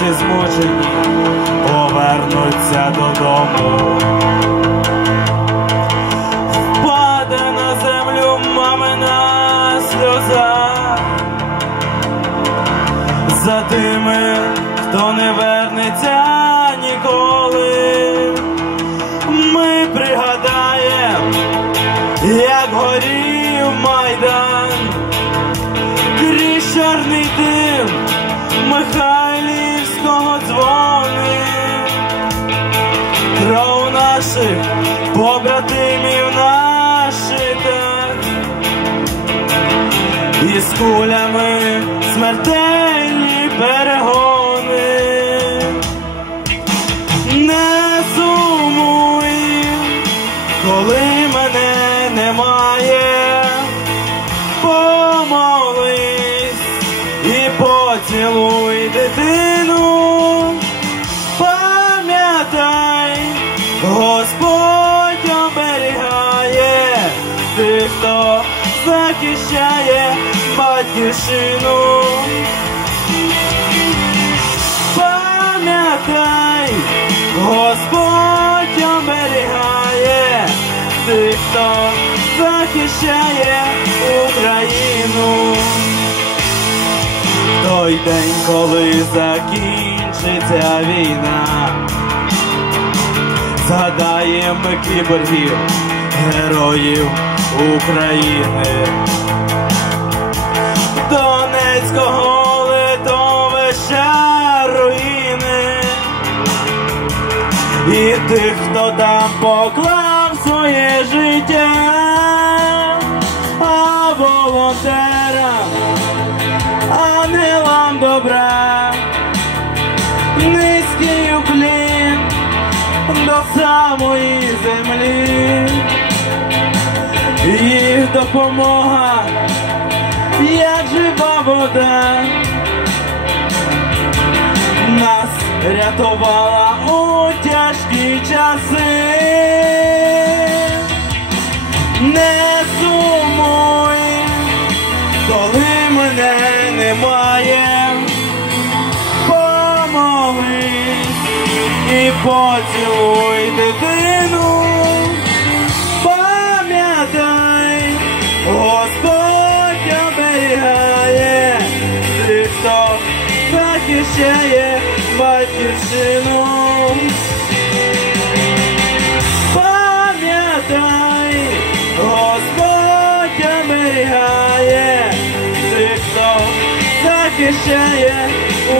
хлопці змучені повернуться додому. Впаде на землю мамина сльоза за тими, хто не вернеться ніколи. Ми пригадаєм, як горів Майдан, крізь чорний дим Михайлівського дзвони. Кров наших побратимів нашитах, і з кулями смертельні перегони. Не сумуй, коли мене немає, помолись і поцілуй дитину. Пам'ятай, Господь оберігає тих, хто захищає батьківщину. Пам'ятай, Господь оберігає тих, хто захищає Україну. Той день, коли закінчиться війна, згадаєм ми кіборгів, героїв України. Донецького литовища руїни, і тих, хто там поклав своє життя, а волонтерам, ангелам добра, низький уклін до самої землі. Їх допомога, як жива вода, нас рятувала у тяжкі часи. Не сумуй, коли мене немає, помолись і поцілуй дитину. Пам'ятай, Господь оберігає тих, хто захищає батьківщину. Пам'ятай, Господь оберігає тих, хто захищає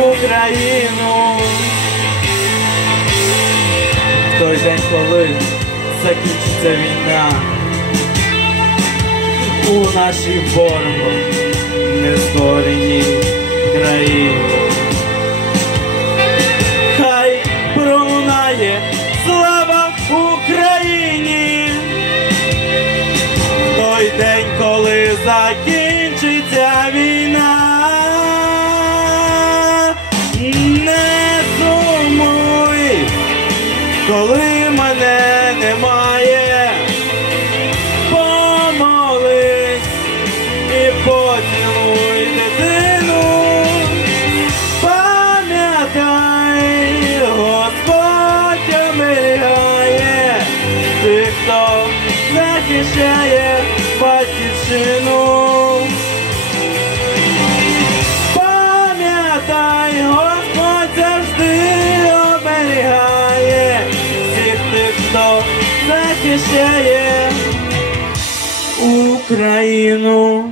Україну. В той день, коли закінчиться війна, у нашій ворогом нескореній країні, хай пролунає слава Україні. В той день, коли закінчиться війна, не сумуй, коли мене немає, помолись і поцілуй дитину. Пам'ятай, Господь оберігає тих, хто захищає батьківщину. Пам'ятай, Господь завжди оберігає всіх тих, хто захищає Україну.